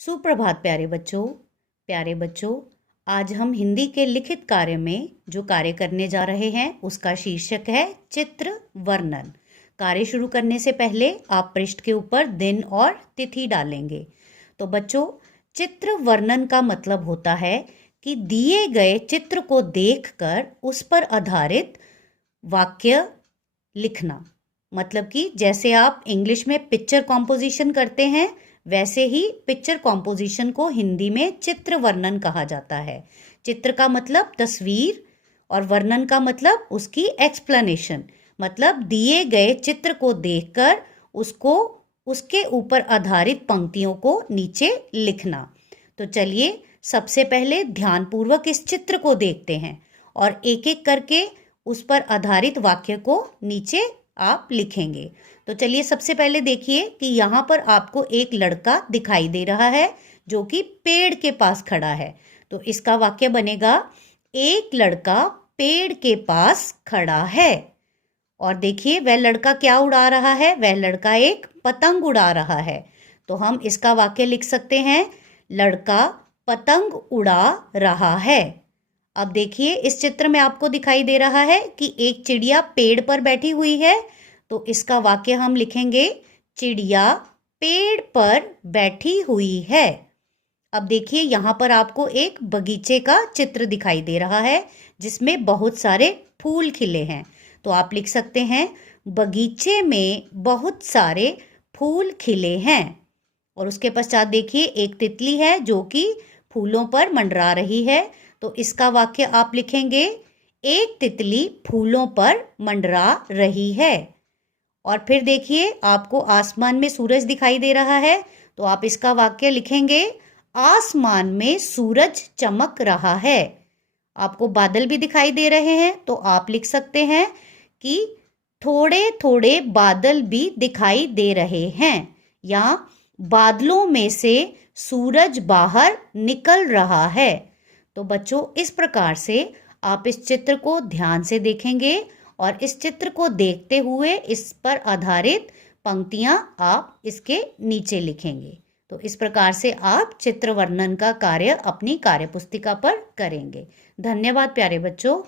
सुप्रभात प्यारे बच्चों, आज हम हिंदी के लिखित कार्य में जो कार्य करने जा रहे हैं उसका शीर्षक है चित्र वर्णन। कार्य शुरू करने से पहले आप पृष्ठ के ऊपर दिन और तिथि डालेंगे। तो बच्चों, चित्र वर्णन का मतलब होता है कि दिए गए चित्र को देखकर उस पर आधारित वाक्य लिखना। मतलब कि जैसे आप इंग्लिश में पिक्चर कॉम्पोजिशन करते हैं, वैसे ही पिक्चर कॉम्पोजिशन को हिंदी में चित्र वर्णन कहा जाता है। चित्र का मतलब तस्वीर और वर्णन का मतलब उसकी एक्सप्लेनेशन। मतलब दिए गए चित्र को देखकर उसको उसके ऊपर आधारित पंक्तियों को नीचे लिखना। तो चलिए सबसे पहले ध्यानपूर्वक इस चित्र को देखते हैं और एक एक करके उस पर आधारित वाक्य को नीचे आप लिखेंगे। तो चलिए सबसे पहले देखिए कि यहाँ पर आपको एक लड़का दिखाई दे रहा है जो कि पेड़ के पास खड़ा है। तो इसका वाक्य बनेगा, एक लड़का पेड़ के पास खड़ा है। और देखिए वह लड़का क्या उड़ा रहा है, वह लड़का एक पतंग उड़ा रहा है। तो हम इसका वाक्य लिख सकते हैं, लड़का पतंग उड़ा रहा है। अब देखिए इस चित्र में आपको दिखाई दे रहा है कि एक चिड़िया पेड़ पर बैठी हुई है। तो इसका वाक्य हम लिखेंगे, चिड़िया पेड़ पर बैठी हुई है। अब देखिए यहाँ पर आपको एक बगीचे का चित्र दिखाई दे रहा है जिसमें बहुत सारे फूल खिले हैं। तो आप लिख सकते हैं, बगीचे में बहुत सारे फूल खिले हैं। और उसके पश्चात देखिए एक तितली है जो कि फूलों पर मंडरा रही है। तो इसका वाक्य आप लिखेंगे, एक तितली फूलों पर मंडरा रही है। और फिर देखिए आपको आसमान में सूरज दिखाई दे रहा है। तो आप इसका वाक्य लिखेंगे, आसमान में सूरज चमक रहा है। आपको बादल भी दिखाई दे रहे हैं। तो आप लिख सकते हैं कि थोड़े थोड़े बादल भी दिखाई दे रहे हैं, या बादलों में से सूरज बाहर निकल रहा है। तो बच्चों, इस प्रकार से आप इस चित्र को ध्यान से देखेंगे और इस चित्र को देखते हुए इस पर आधारित पंक्तियां आप इसके नीचे लिखेंगे। तो इस प्रकार से आप चित्र वर्णन का कार्य अपनी कार्यपुस्तिका पर करेंगे। धन्यवाद प्यारे बच्चों।